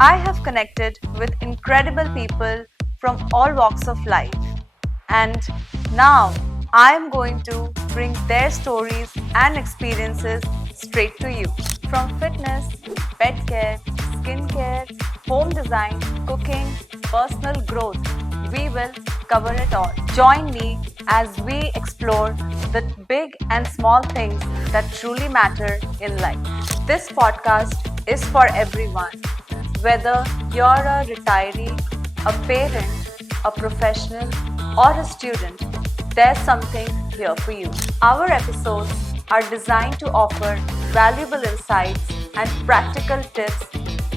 I have connected with incredible people from all walks of life, and now I am going to bring their stories and experiences straight to you. From fitness, pet care, skincare, home design, cooking, personal growth, we will cover it all. Join me as we explore the big and small things that truly matter in life. This podcast is for everyone, whether you're a retiree, a parent, a professional, or a student, there's something here for you. Our episodes are designed to offer valuable insights and practical tips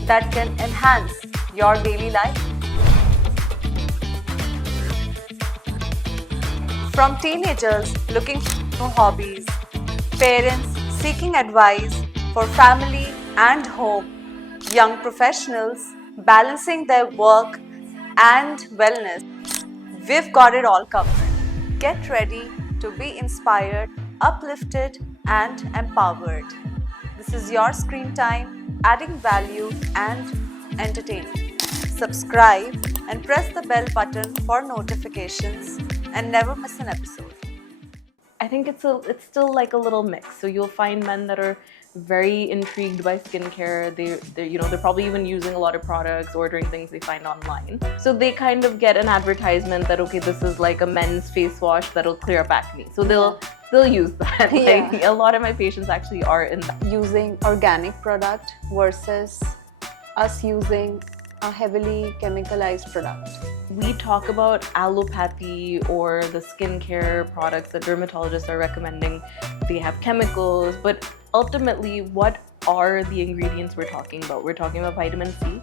that can enhance your daily life. From teenagers looking for new hobbies, parents seeking advice for family and home, young professionals balancing their work and wellness, we've got it all covered. Get ready to be inspired, uplifted, and empowered. This is your screen time, adding value and entertaining. Subscribe and press the bell button for notifications and never miss an episode. I think it's still like a little mix. So you'll find men that are very intrigued by skincare. They're probably even using a lot of products, ordering things they find online. So they kind of get an advertisement that, okay, this is like a men's face wash that'll clear up acne. So they'll use that. Yeah. Like, a lot of my patients actually are in that. Using organic product versus us using a heavily chemicalized product. We talk about allopathy or the skincare products that dermatologists are recommending. They have chemicals, but ultimately, what are the ingredients we're talking about? We're talking about vitamin C.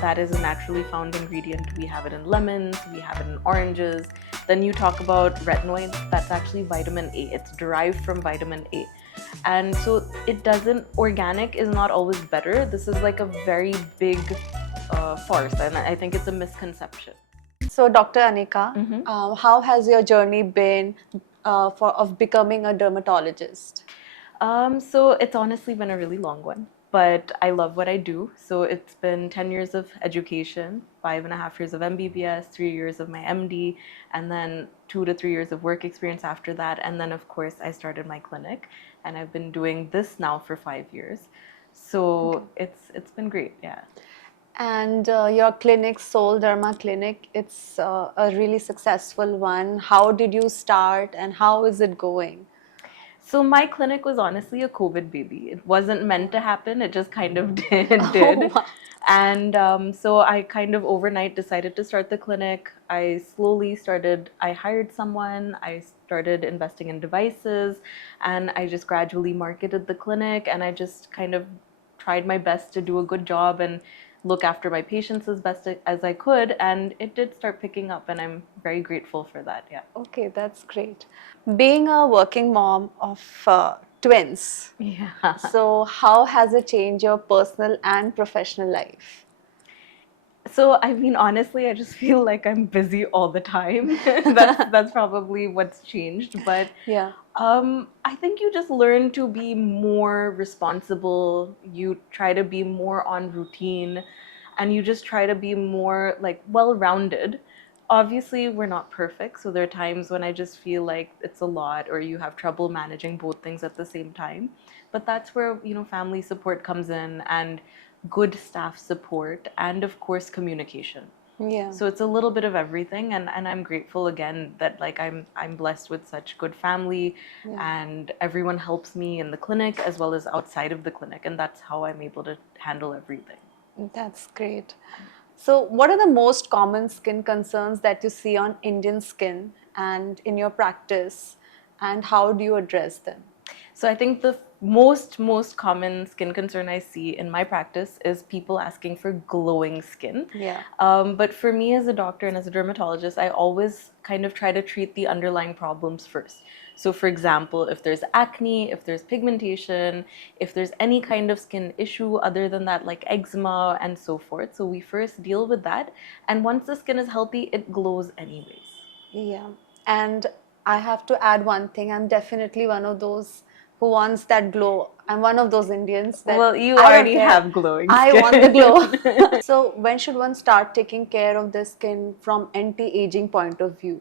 That is a naturally found ingredient. We have it in lemons, we have it in oranges. Then you talk about retinoids. That's actually vitamin A. It's derived from vitamin A. And so organic is not always better. This is like a very big farce, and I think it's a misconception. So, Dr. Anika, how has your journey been of becoming a dermatologist? So it's honestly been a really long one, but I love what I do. So it's been 10 years of education, 5.5 years of MBBS, 3 years of my MD, and then 2 to 3 years of work experience after that. And then, of course, I started my clinic, and I've been doing this now for 5 years. So it's been great, yeah. And your clinic, Soul Derma Clinic, it's a really successful one. How did you start and how is it going? So my clinic was honestly a COVID baby. It wasn't meant to happen. It just kind of did. Wow. And so I kind of overnight decided to start the clinic. I hired someone, I started investing in devices, and I just gradually marketed the clinic, and I just kind of tried my best to do a good job and look after my patients as best as I could, and it did start picking up, and I'm very grateful for that. Yeah. Okay, that's great. Being a working mom of twins, Yeah. so how has it changed your personal and professional life? So, I mean, honestly, I just feel like I'm busy all the time. That's probably what's changed. But Yeah. I think you just learn to be more responsible. You try to be more on routine, and you just try to be more like well-rounded. Obviously, we're not perfect, so there are times when I just feel like it's a lot, or you have trouble managing both things at the same time. But that's where, family support comes in, and good staff support, and of course communication. Yeah. So it's a little bit of everything, and I'm grateful again that like I'm blessed with such good family, and everyone helps me in the clinic as well as outside of the clinic, and that's how I'm able to handle everything. That's great. So, what are the most common skin concerns that you see on Indian skin and in your practice, and how do you address them? So I think the most common skin concern I see in my practice is people asking for glowing skin. Yeah. But for me as a doctor and as a dermatologist, I always kind of try to treat the underlying problems first. So for example, if there's acne, if there's pigmentation, if there's any kind of skin issue other than that, like eczema and so forth. So we first deal with that. And once the skin is healthy, it glows anyways. Yeah. And I have to add one thing. I'm definitely one of those who wants that glow. I'm one of those Indians that Well, you I don't already care. have glowing I skin. want the glow. So when should one start taking care of the skin from anti-aging point of view?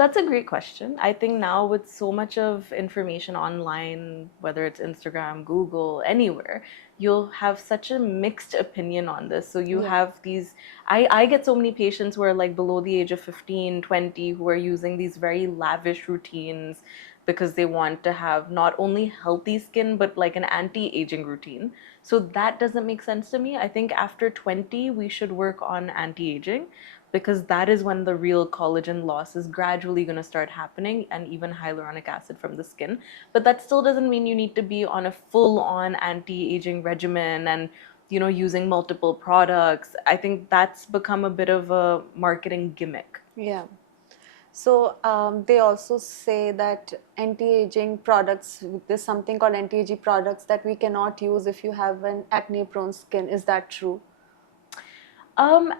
That's a great question. I think now with so much of information online, whether it's Instagram, Google, anywhere, you'll have such a mixed opinion on this. So you Yeah. have these, I get so many patients who are like below the age of 15, 20, who are using these very lavish routines because they want to have not only healthy skin, but like an anti-aging routine. So that doesn't make sense to me. I think after 20, we should work on anti-aging because that is when the real collagen loss is gradually going to start happening, and even hyaluronic acid from the skin. But that still doesn't mean you need to be on a full-on anti-aging regimen and using multiple products. I think that's become a bit of a marketing gimmick. Yeah. So they also say that anti-aging products, there's something called anti-aging products that we cannot use if you have an acne-prone skin. Is that true?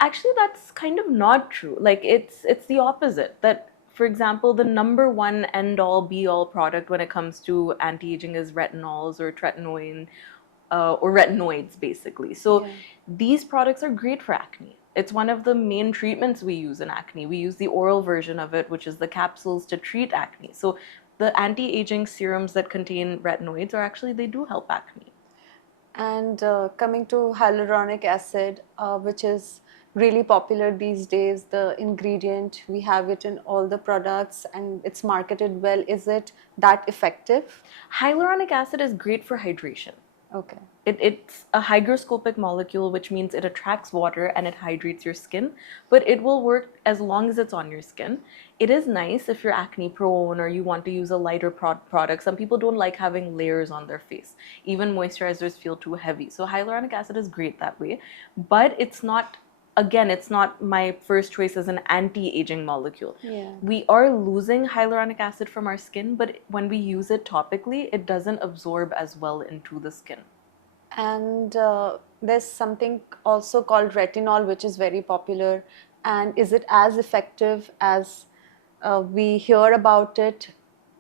Actually, that's kind of not true. Like it's the opposite. That, for example, the number one end all be all product when it comes to anti-aging is retinols or tretinoin, or retinoids, basically. So Yeah. these products are great for acne. It's one of the main treatments we use in acne. We use the oral version of it, which is the capsules to treat acne. So the anti-aging serums that contain retinoids are actually, they do help acne. And coming to hyaluronic acid, which is really popular these days, the ingredient, we have it in all the products and it's marketed well. Is it that effective? Hyaluronic acid is great for hydration. Okay. It's a hygroscopic molecule, which means it attracts water and it hydrates your skin, but it will work as long as it's on your skin. It is nice if you're acne prone or you want to use a lighter product. Some people don't like having layers on their face. Even moisturizers feel too heavy. So hyaluronic acid is great that way, but it's not, again, it's not my first choice as an anti-aging molecule. Yeah. We are losing hyaluronic acid from our skin, but when we use it topically, it doesn't absorb as well into the skin. And there's something also called retinol, which is very popular. And is it as effective as we hear about it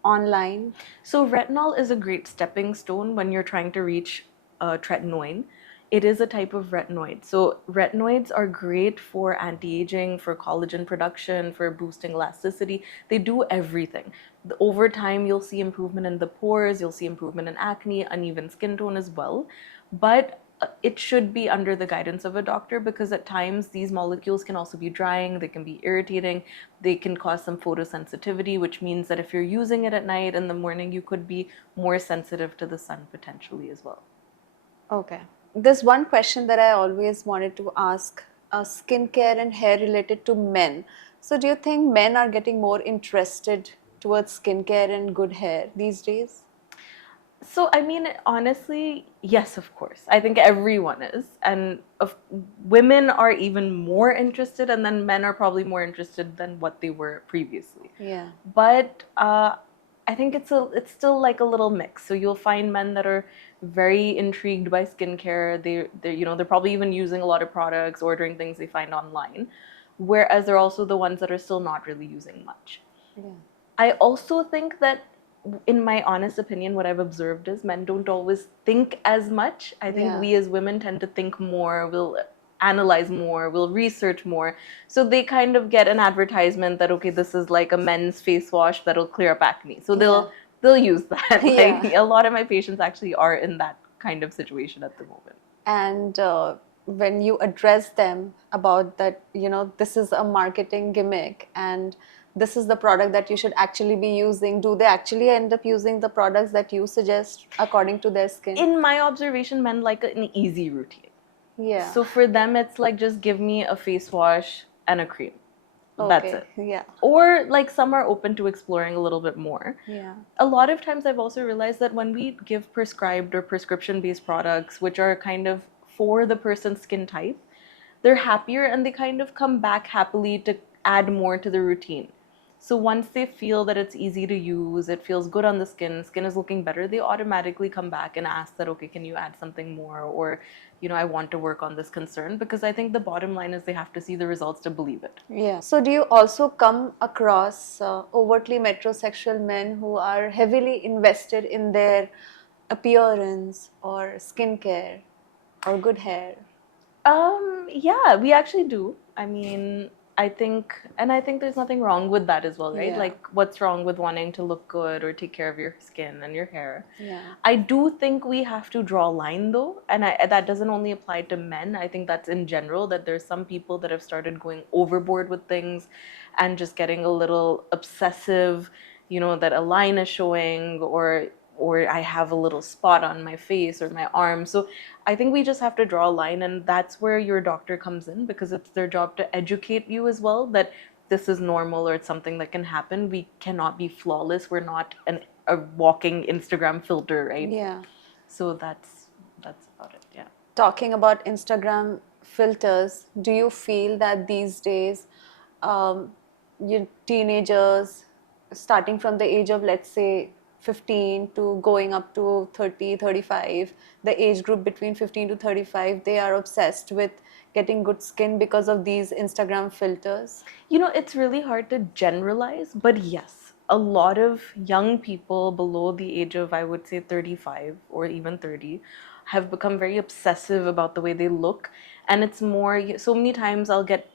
online? So retinol is a great stepping stone when you're trying to reach tretinoin. It is a type of retinoid. So retinoids are great for anti-aging, for collagen production, for boosting elasticity. They do everything. Over time, you'll see improvement in the pores, you'll see improvement in acne, uneven skin tone as well. But it should be under the guidance of a doctor, because at times these molecules can also be drying, they can be irritating, they can cause some photosensitivity, which means that if you're using it at night, in the morning, you could be more sensitive to the sun potentially as well. Okay. There's one question that I always wanted to ask, skincare and hair related to men. So do you think men are getting more interested towards skincare and good hair these days? So, I mean, honestly, yes, of course. I think everyone is. And women are even more interested, and then men are probably more interested than what they were previously. Yeah. But I think it's still like a little mix. So you'll find men that are very intrigued by skincare. They're probably even using a lot of products, ordering things they find online. Whereas there are also the ones that are still not really using much. Yeah. I also think that, in my honest opinion, what I've observed is men don't always think as much. I think Yeah. we as women tend to think more, we'll analyze more, we'll research more. So they kind of get an advertisement that, okay, this is like a men's face wash that'll clear up acne. So they'll use that. Like, Yeah. a lot of my patients actually are in that kind of situation at the moment. And when you address them about that, this is a marketing gimmick and this is the product that you should actually be using, do they actually end up using the products that you suggest according to their skin? In my observation, men like an easy routine. Yeah. So for them, it's like, just give me a face wash and a cream. That's Okay. it. Yeah. Or like, some are open to exploring a little bit more. Yeah. A lot of times I've also realized that when we give prescribed or prescription-based products, which are kind of for the person's skin type, they're happier and they kind of come back happily to add more to the routine. So once they feel that it's easy to use, it feels good on the skin is looking better, they automatically come back and ask that, okay, can you add something more? Or, I want to work on this concern, because I think the bottom line is they have to see the results to believe it. Yeah. So, do you also come across overtly metrosexual men who are heavily invested in their appearance or skincare or good hair? Yeah, we actually do. I mean, I think there's nothing wrong with that as well, right? Yeah. Like, what's wrong with wanting to look good or take care of your skin and your hair? Yeah. I do think we have to draw a line though, and that doesn't only apply to men. I think that's in general, that there's some people that have started going overboard with things and just getting a little obsessive, that a line is showing, or I have a little spot on my face or my arm. So I think we just have to draw a line, and that's where your doctor comes in, because it's their job to educate you as well, that this is normal or it's something that can happen. We cannot be flawless. We're not a walking Instagram filter, right? Yeah. So that's about it. Yeah. Talking about Instagram filters, do you feel that these days, you teenagers, starting from the age of, let's say, 15 to going up to 30, 35, the age group between 15 to 35, they are obsessed with getting good skin because of these Instagram filters? It's really hard to generalize, but yes, a lot of young people below the age of, I would say, 35 or even 30 have become very obsessive about the way they look. And it's more, so many times I'll get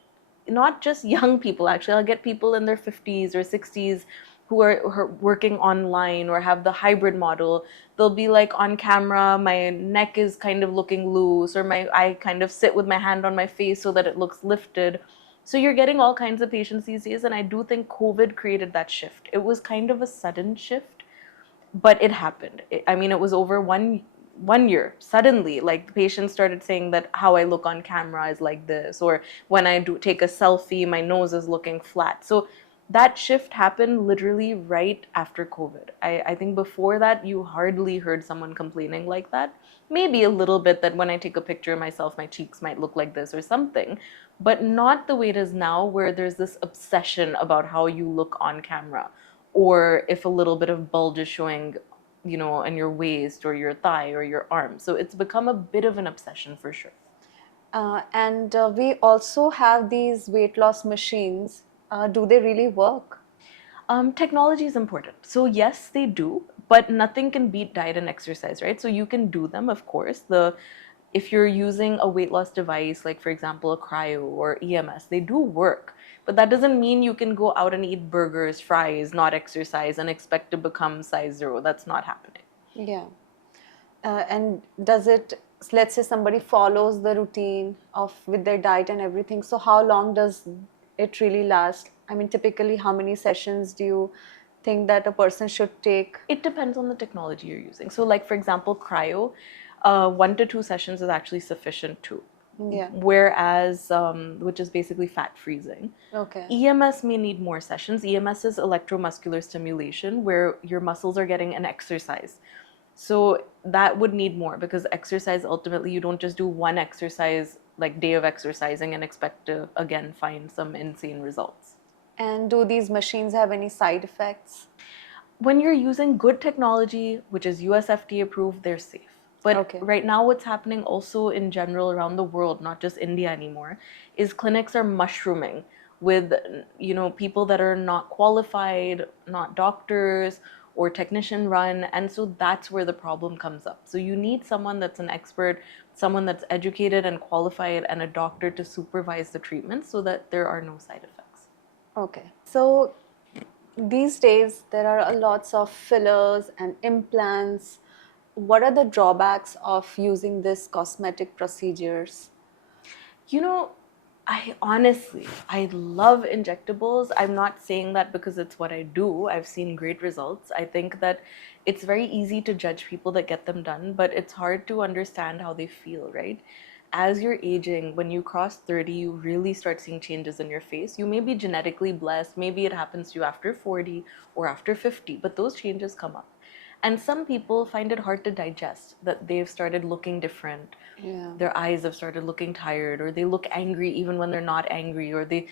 not just young people, actually, I'll get people in their 50s or 60s who are working online or have the hybrid model. They'll be like, on camera, my neck is kind of looking loose, or I kind of sit with my hand on my face so that it looks lifted. So you're getting all kinds of patients these days, and I do think COVID created that shift. It was kind of a sudden shift, but it happened. I mean, it was over one year. Suddenly, like, the patients started saying that how I look on camera is like this, or when I do take a selfie, my nose is looking flat. So that shift happened literally right after COVID. I think before that, you hardly heard someone complaining like that. Maybe a little bit that when I take a picture of myself, my cheeks might look like this or something, but not the way it is now, where there's this obsession about how you look on camera, or if a little bit of bulge is showing, in your waist or your thigh or your arm. So it's become a bit of an obsession for sure. And we also have these weight loss machines. Do they really work? Technology is important. So yes, they do, but nothing can beat diet and exercise, right? So you can do them, of course. If you're using a weight loss device, like for example, a Cryo or EMS, they do work. But that doesn't mean you can go out and eat burgers, fries, not exercise, and expect to become size 0. That's not happening. Yeah. And does it, let's say somebody follows the routine of with their diet and everything, so how long does it really last? I mean, typically, how many sessions do you think that a person should take? It depends on the technology you're using. So like, for example, Cryo, 1 to 2 sessions is actually sufficient too. Yeah. Whereas, which is basically fat freezing. Okay. EMS may need more sessions. EMS is electromuscular stimulation, where your muscles are getting an exercise. So that would need more, because exercise, ultimately, you don't just do one exercise, like day of exercising, and expect to, again, find some insane results. And do these machines have any side effects? When you're using good technology, which is US FDA approved, they're safe. But Okay. right now, what's happening also in general around the world, not just India anymore, is clinics are mushrooming with, people that are not qualified, not doctors or technician run. And so that's where the problem comes up. So you need someone that's an expert, someone that's educated and qualified, and a doctor to supervise the treatment so that there are no side effects. Okay. So these days there are lots of fillers and implants. What are the drawbacks of using this cosmetic procedures? I love injectables. I'm not saying that because it's what I do. I've seen great results. I think that it's very easy to judge people that get them done, but it's hard to understand how they feel, right? As you're aging, when you cross 30, you really start seeing changes in your face. You may be genetically blessed. Maybe it happens to you after 40 or after 50, but those changes come up. And some people find it hard to digest that they've started looking different. Yeah. Their eyes have started looking tired, or they look angry even when they're not angry, or they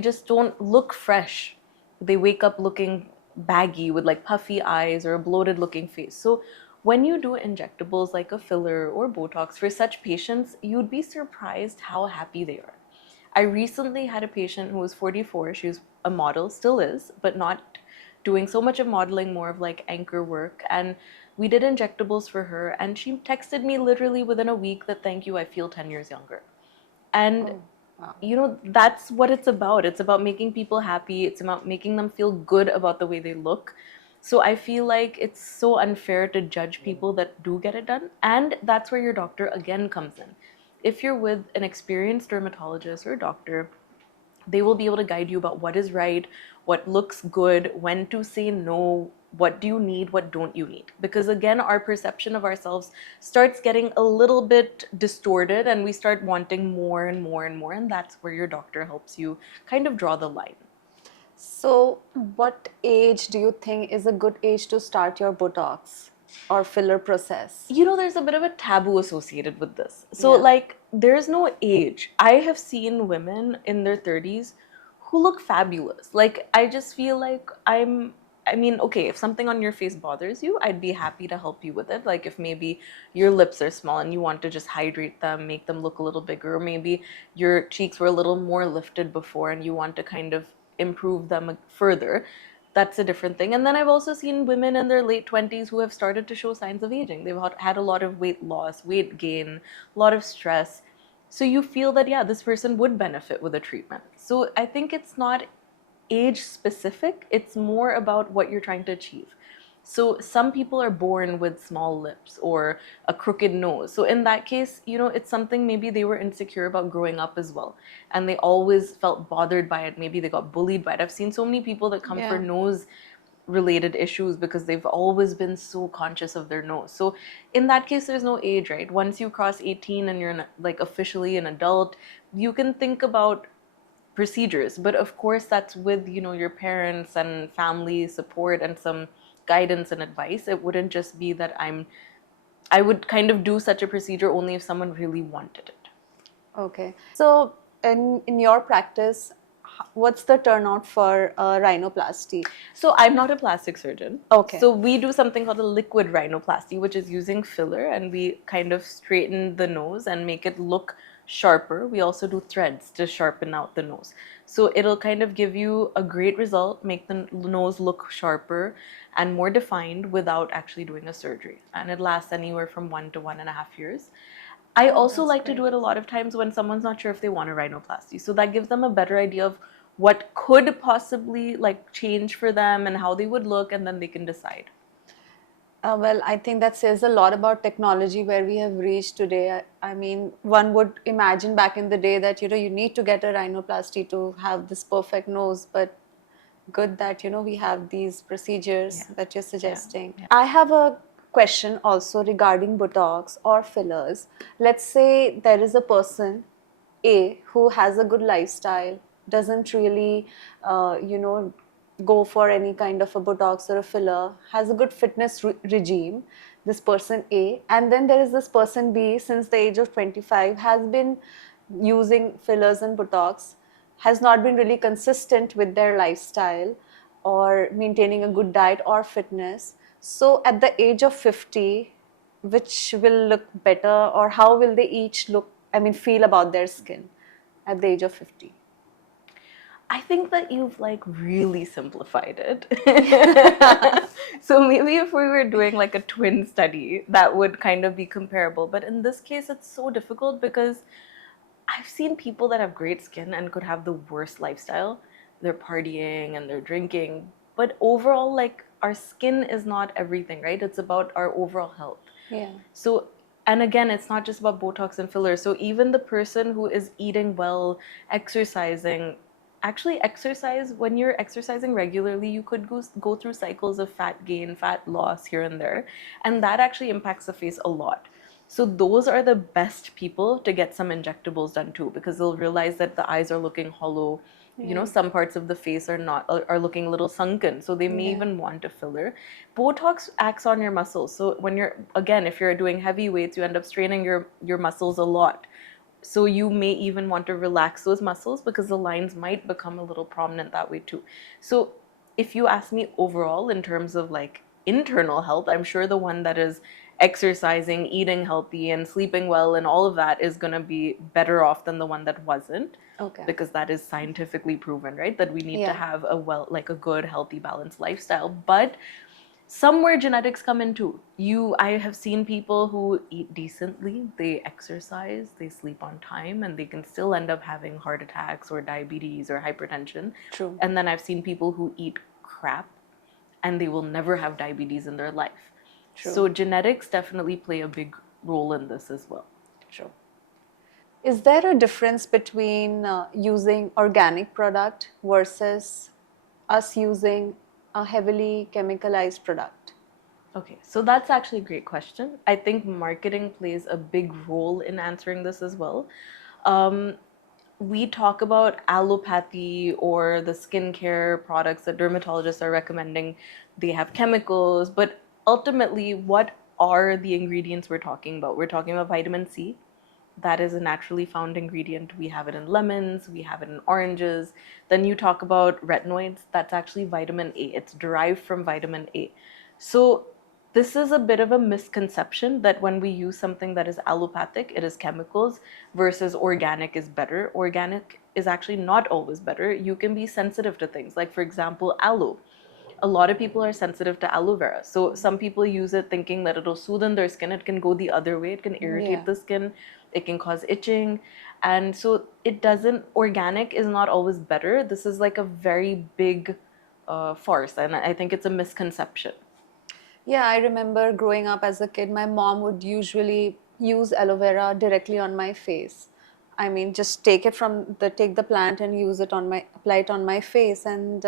just don't look fresh. they wake up looking baggy with like puffy eyes or a bloated looking face. So when you do injectables like a filler or Botox for such patients, you'd be surprised how happy they are. I recently had a patient who was 44. She was a model, still is, but not doing so much of modeling, more of like anchor work. And we did injectables for her, and she texted me literally within a week that, thank you, I feel 10 years younger. And Oh, wow. you know, that's what it's about. It's about making people happy. It's about making them feel good about the way they look. So I feel like it's so unfair to judge people that do get it done. And that's where your doctor again comes in. If you're with an experienced dermatologist or doctor, they will be able to guide you about what is right, what looks good, when to say no, what do you need, what don't you need. Because again, our perception of ourselves starts getting a little bit distorted and we start wanting more and more and more. And that's where your doctor helps you kind of draw the line. So, what age do you think is a good age to start your Botox or filler process? You know, there's a bit of a taboo associated with this. So, Yeah. like, there's no age. I have seen women in their 30s who look fabulous. Like, I just feel like I mean, okay, if something on your face bothers you, I'd be happy to help you with it. Like, if maybe your lips are small and you want to just hydrate them, make them look a little bigger, or maybe your cheeks were a little more lifted before and you want to kind of improve them further, that's a different thing. And then I've also seen women in their late 20s who have started to show signs of aging. They've had a lot of weight loss, weight gain, a lot of stress. So you feel that, yeah, this person would benefit with a treatment. So I think it's not age specific, it's more about what you're trying to achieve. So some people are born with small lips or a crooked nose. So in that case, you know, it's something maybe they were insecure about growing up as well. And they always felt bothered by it. Maybe they got bullied by it. I've seen so many people that come for Yeah. nose related issues because they've always been so conscious of their nose. So in that case, there's no age, right? Once you cross 18 and you're like officially an adult, you can think about procedures. But of course, that's with, you know, your parents and family support and some guidance and advice. It wouldn't just be that I would kind of do such a procedure only if someone really wanted it. Okay. So, in your practice, what's the turnout for rhinoplasty? So I'm not a plastic surgeon. Okay. So we do something called a liquid rhinoplasty, which is using filler, and we kind of straighten the nose and make it look sharper. We also do threads to sharpen out the nose. So it'll kind of give you a great result, make the nose look sharper and more defined without actually doing a surgery. And it lasts anywhere from 1 to 1.5 years. I also like to do it a lot of times when someone's not sure if they want a rhinoplasty. So that gives them a better idea of what could possibly like change for them and how they would look, and then they can decide. Well, I think that says a lot about technology where we have reached today. I mean, one would imagine back in the day that, you know, you need to get a rhinoplasty to have this perfect nose, but good that, you know, we have these procedures that you're suggesting. Yeah. I have a question also regarding Botox or fillers. Let's say there is a person A who has a good lifestyle, doesn't really, you know, go for any kind of a Botox or a filler, has a good fitness regime, this person A. And then there is this person B, since the age of 25, has been using fillers and Botox, has not been really consistent with their lifestyle or maintaining a good diet or fitness. So at the age of 50, which will look better, or how will they each look, I mean, feel about their skin at the age of 50? I think that you've like really simplified it. So maybe if we were doing like a twin study, that would kind of be comparable. But in this case, it's so difficult because I've seen people that have great skin and could have the worst lifestyle. They're partying and they're drinking. But overall, like our skin is not everything, right? It's about our overall health. Yeah. So, and again, it's not just about Botox and fillers. So even the person who is eating well, exercising, actually exercise, when you're exercising regularly, you could go through cycles of fat gain, fat loss here and there. And that actually impacts the face a lot. So those are the best people to get some injectables done too, because they'll realize that the eyes are looking hollow. You know, some parts of the face are looking a little sunken, so they may even want a filler. Botox acts on your muscles. So when if you're doing heavy weights, you end up straining your muscles a lot. So you may even want to relax those muscles because the lines might become a little prominent that way too. So if you ask me overall in terms of like internal health, I'm sure the one that is exercising, eating healthy, and sleeping well, and all of that is going to be better off than the one that wasn't. Okay. Because that is scientifically proven, right? That we need to Yeah. have a good, healthy, balanced lifestyle. But somewhere genetics come into I have seen people who eat decently, they exercise, they sleep on time, and they can still end up having heart attacks or diabetes or hypertension. True. And then I've seen people who eat crap and they will never have diabetes in their life. True. So genetics definitely play a big role in this as well. True. Is there a difference between using organic product versus us using a heavily chemicalized product? Okay, so that's actually a great question. I think marketing plays a big role in answering this as well. Um, we talk about allopathy or the skincare products that dermatologists are recommending. They have chemicals, but ultimately, what are the ingredients we're talking about? We're talking about vitamin C. That is a naturally found ingredient. We have it in lemons, we have it in oranges. Then you talk about retinoids, that's actually vitamin A. It's derived from vitamin A. So this is a bit of a misconception that when we use something that is allopathic, it is chemicals versus organic is better. Organic is actually not always better. You can be sensitive to things. Like, for example, aloe. A lot of people are sensitive to aloe vera. So some people use it thinking that it'll soothe their skin. It can go the other way. It can irritate the skin. It can cause itching. And so organic is not always better. This is like a very big farce. And I think it's a misconception. Yeah, I remember growing up as a kid, my mom would usually use aloe vera directly on my face. I mean, just take the plant and use it on my, apply it on my face, and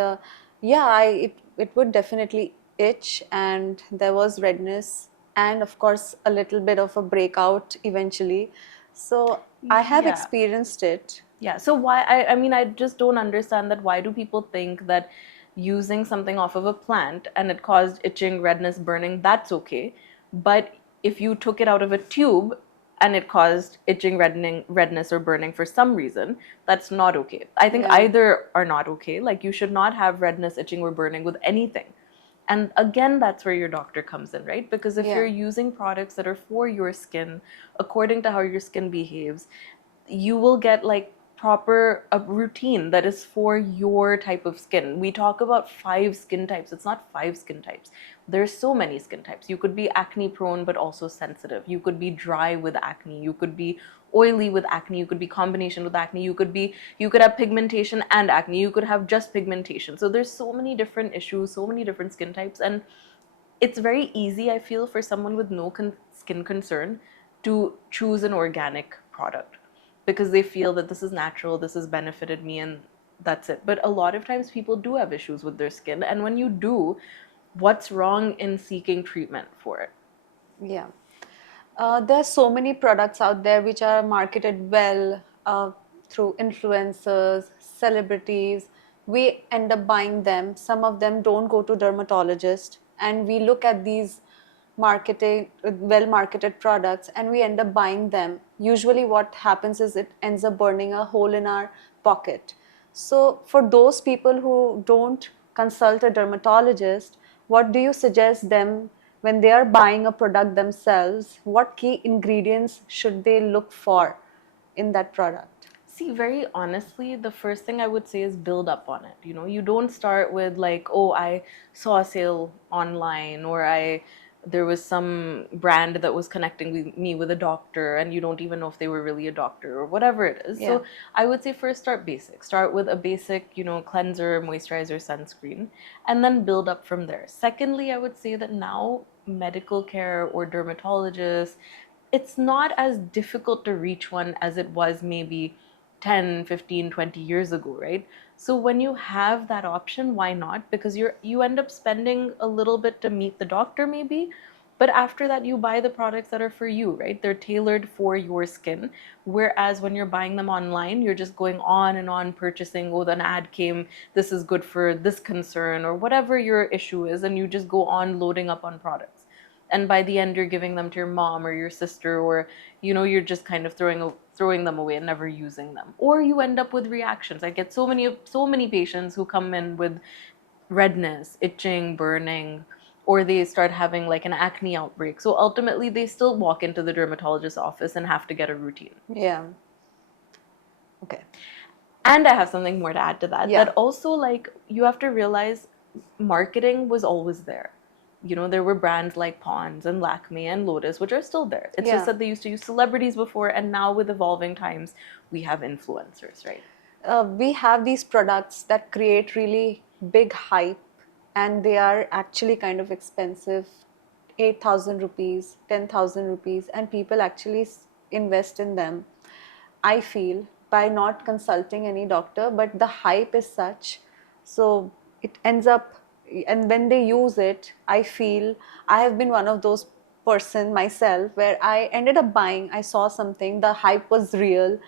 yeah, it would definitely itch, and there was redness, and of course a little bit of a breakout eventually. So I have Yeah. experienced it. Yeah. So why I mean I just don't understand that why do people think that using something off of a plant and it caused itching, redness, burning, that's okay. But if you took it out of a tube and it caused itching, redness or burning for some reason, that's not okay. I think Yeah. either are not okay. Like you should not have redness, itching or burning with anything. And again, that's where your doctor comes in, right? Because if you're Yeah. using products that are for your skin, according to how your skin behaves, you will get like proper a routine that is for your type of skin. We talk about 5 skin types. It's not 5 skin types. There's so many skin types. You could be acne prone but also sensitive. You could be dry with acne. You could be oily with acne. You could be combination with acne. You could have pigmentation and acne. You could have just pigmentation. So there's so many different issues, so many different skin types, and it's very easy, I feel, for someone with no skin concern to choose an organic product because they feel that this is natural, this has benefited me, and that's it. But a lot of times people do have issues with their skin, and when you do, what's wrong in seeking treatment for it? Yeah. There are so many products out there which are marketed well through influencers, celebrities. We end up buying them. Some of them don't go to dermatologist, and we look at these well marketed products, and we end up buying them. Usually, what happens is it ends up burning a hole in our pocket. So, for those people who don't consult a dermatologist, what do you suggest them when they are buying a product themselves? What key ingredients should they look for in that product? See, very honestly, the first thing I would say is build up on it. You don't start with like, oh, I saw a sale online, or there was some brand that was connecting me with a doctor, and you don't even know if they were really a doctor or whatever it is. Yeah. So I would say first start basic. Start with a basic, cleanser, moisturizer, sunscreen, and then build up from there. Secondly, I would say that now medical care or dermatologists, it's not as difficult to reach one as it was maybe 10, 15, 20 years ago, right? So when you have that option, why not? Because you end up spending a little bit to meet the doctor maybe, but after that you buy the products that are for you, right? They're tailored for your skin. Whereas when you're buying them online, you're just going on and on purchasing, oh, an ad came, this is good for this concern or whatever your issue is, and you just go on loading up on products, and by the end you're giving them to your mom or your sister, or you're just kind of throwing them away and never using them, or you end up with reactions. I get so many patients who come in with redness, itching, burning, or they start having like an acne outbreak. So ultimately, they still walk into the dermatologist's office and have to get a routine. Yeah. Okay. And I have something more to add to that. Yeah. That also, like, you have to realize marketing was always there. You know, there were brands like Pond's and Lakme and Lotus, which are still there. It's just Yeah. that they used to use celebrities before, and now with evolving times, we have influencers, right? We have these products that create really big hype, and they are actually kind of expensive, 8,000 rupees, 10,000 rupees, and people actually invest in them, I feel, by not consulting any doctor, but the hype is such, so it ends up, and when they use it, I feel, I have been one of those person myself where I ended up buying. I saw something, the hype was real,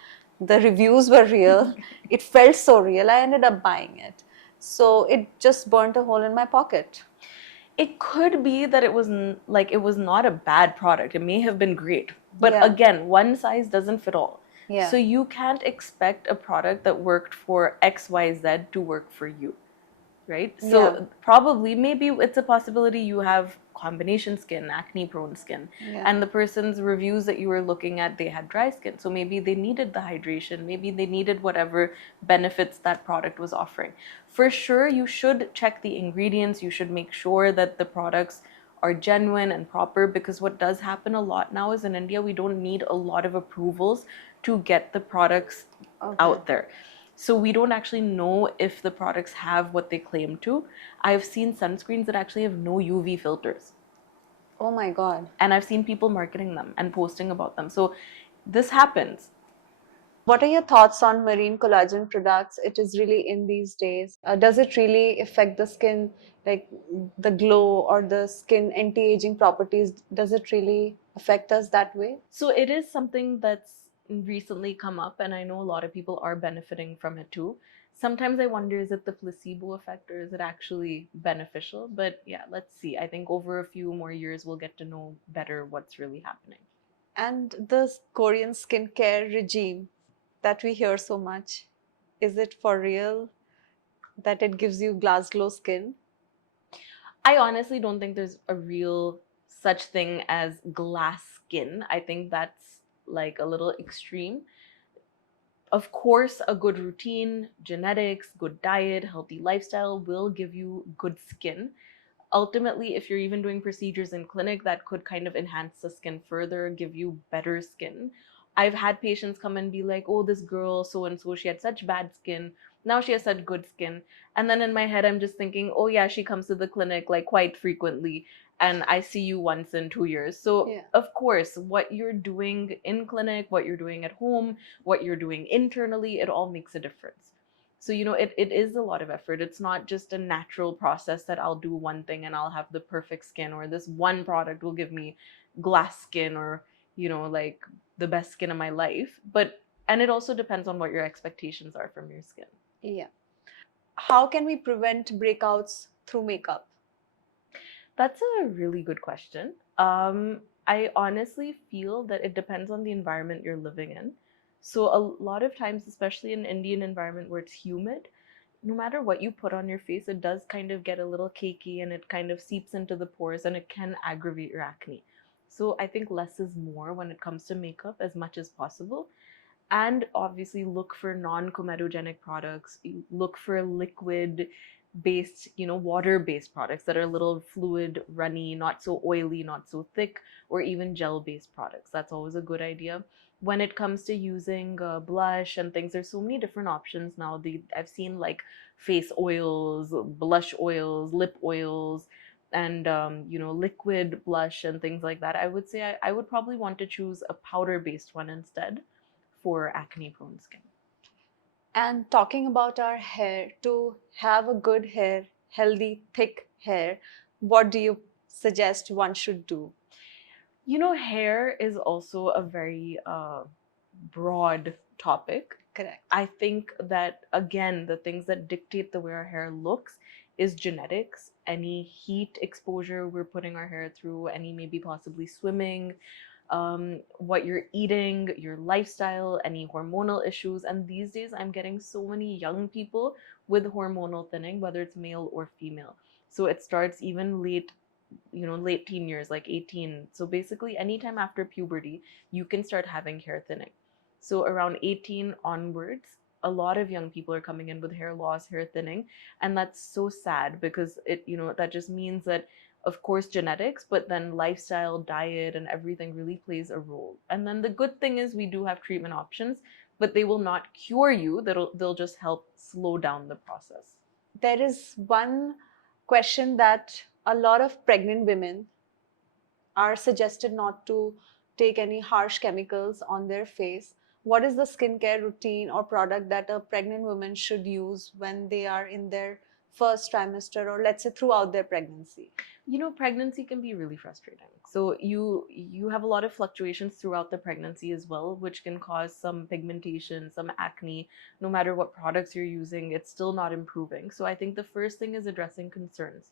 the reviews were real, it felt so real, I ended up buying it. So it just burnt a hole in my pocket. It could be that it was like it was not a bad product. It may have been great. But Yeah. again, one size doesn't fit all. Yeah. So you can't expect a product that worked for XYZ to work for you. Right? So Yeah. probably, maybe it's a possibility you have combination skin, acne prone skin, Yeah. and the person's reviews that you were looking at, they had dry skin. So maybe they needed the hydration, maybe they needed whatever benefits that product was offering. For sure, you should check the ingredients, you should make sure that the products are genuine and proper, because what does happen a lot now is in India, we don't need a lot of approvals to get the products out there. So we don't actually know if the products have what they claim to. I've seen sunscreens that actually have no UV filters. Oh my God. And I've seen people marketing them and posting about them. So this happens. What are your thoughts on marine collagen products? It is really in these days. Does it really affect the skin, like the glow or the skin anti-aging properties? Does it really affect us that way? So it is something that's recently come up, and I know a lot of people are benefiting from it too. Sometimes I wonder, is it the placebo effect or is it actually beneficial? But yeah, let's see. I think over a few more years, we'll get to know better what's really happening. And the Korean skincare regime that we hear so much, is it for real that it gives you glass glow skin? I honestly don't think there's a real such thing as glass skin. I think that's like a little extreme. Of course, a good routine, genetics, good diet, healthy lifestyle will give you good skin. Ultimately, if you're even doing procedures in clinic, that could kind of enhance the skin further, give you better skin. I've had patients come and be like, oh, this girl so and so, she had such bad skin, now she has such good skin. And then in my head I'm just thinking, oh yeah, she comes to the clinic like quite frequently, and I see you once in 2 years. So Yeah. of course, what you're doing in clinic, what you're doing at home, what you're doing internally, it all makes a difference. So, you know, it is a lot of effort. It's not just a natural process that I'll do one thing and I'll have the perfect skin, or this one product will give me glass skin, or, you know, like the best skin of my life. But, and it also depends on what your expectations are from your skin. Yeah. How can we prevent breakouts through makeup? That's a really good question. I honestly feel that it depends on the environment you're living in. So a lot of times, especially in an Indian environment where it's humid, no matter what you put on your face, it does kind of get a little cakey and it kind of seeps into the pores and it can aggravate your acne. So I think less is more when it comes to makeup as much as possible. And obviously look for non-comedogenic products. Look for liquid based, you know, water based products that are a little fluid, runny, not so oily, not so thick, or even gel based products. That's always a good idea. When it comes to using blush and things, there's so many different options now. I've seen like face oils, blush oils, lip oils, and you know, liquid blush and things like that. I would say I would probably want to choose a powder based one instead for acne prone skin. And talking about our hair, to have a good hair, healthy, thick hair, what do you suggest one should do? You know, hair is also a very broad topic. Correct. I think that, again, the things that dictate the way our hair looks is genetics, any heat exposure we're putting our hair through, any maybe possibly swimming, what you're eating, your lifestyle, any hormonal issues. And these days, I'm getting so many young people with hormonal thinning, whether it's male or female. So it starts even late teen years, like 18. So basically, anytime after puberty, you can start having hair thinning. So around 18 onwards, a lot of young people are coming in with hair loss, hair thinning, and that's so sad because that just means that, of course, genetics, but then lifestyle, diet, and everything really plays a role. And then the good thing is we do have treatment options, but they will not cure you. They'll just help slow down the process. There is one question that a lot of pregnant women are suggested not to take any harsh chemicals on their face. What is the skincare routine or product that a pregnant woman should use when they are in their first trimester, or let's say throughout their pregnancy? Pregnancy can be really frustrating. So you have a lot of fluctuations throughout the pregnancy as well, which can cause some pigmentation, some acne. No matter what products you're using, it's still not improving. So I think the first thing is addressing concerns.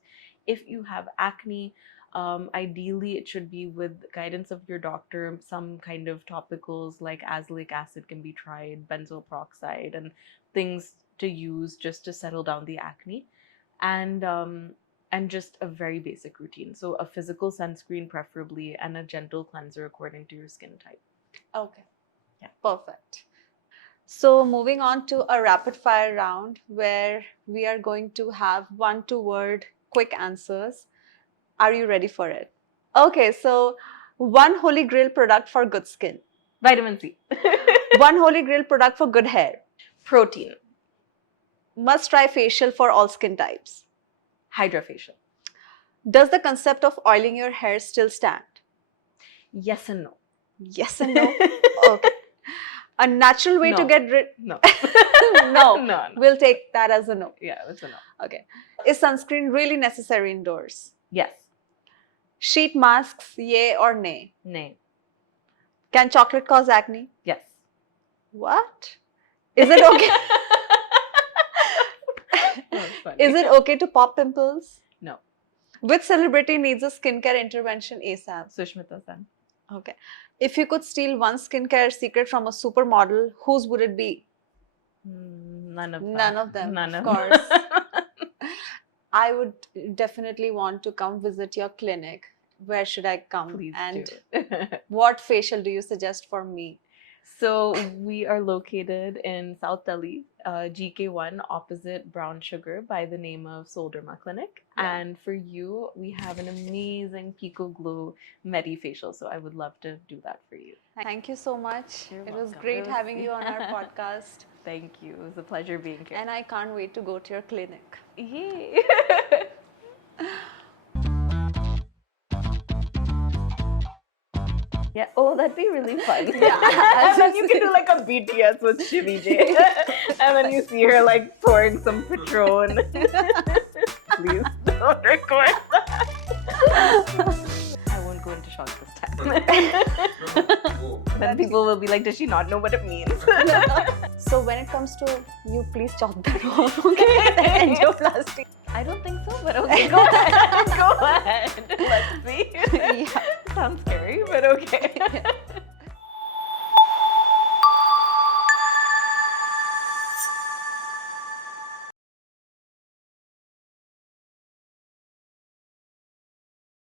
If you have acne, ideally it should be with guidance of your doctor. Some kind of topicals like azelaic acid can be tried, benzoyl peroxide, and things to use just to settle down the acne. And just a very basic routine. So a physical sunscreen preferably, and a gentle cleanser according to your skin type. Okay. Yeah. Perfect. So moving on to a rapid fire round where we are going to have 1-2 word quick answers. Are you ready for it? Okay, so one holy grail product for good skin. Vitamin C. One holy grail product for good hair. Protein. Must try facial for all skin types. Hydrofacial. Does the concept of oiling your hair still stand? Yes and no. Yes and no. Okay. A natural way to get rid. No. No. No. We'll take that as a no. Yeah, that's a no. Okay. Is sunscreen really necessary indoors? Yes. Sheet masks, yay or nay? Nay. Can chocolate cause acne? Yes. What? Is it okay? Is it okay to pop pimples? No. Which celebrity needs a skincare intervention ASAP? Sushmita Sen. Okay. If you could steal one skincare secret from a supermodel, whose would it be? None of them. None of them, None of of course. I would definitely want to come visit your clinic. Where should I come? Please and do. what facial do you suggest for me? So we are located in South Delhi, GK1, opposite Brown Sugar, by the name of Soul Derma Clinic. Yeah. And for you, we have an amazing Pico Glow Medi facial. So I would love to do that for you. Thank you so much. You're It was welcome. great having you on our podcast. Thank you. It was a pleasure being here. And I can't wait to go to your clinic. Yay! Yeah. Oh, that'd be really fun. Yeah. And then you can do like a BTS with Shivi J. And then you see her like pouring some Patron. Please don't record that. I won't go into shock this time. Then people will be like, does she not know what it means? So when it comes to you, please chop that off. Okay. Angioplasty. I don't think so, but okay, go ahead. Go ahead. Let's see. Yeah. Sounds scary, but okay.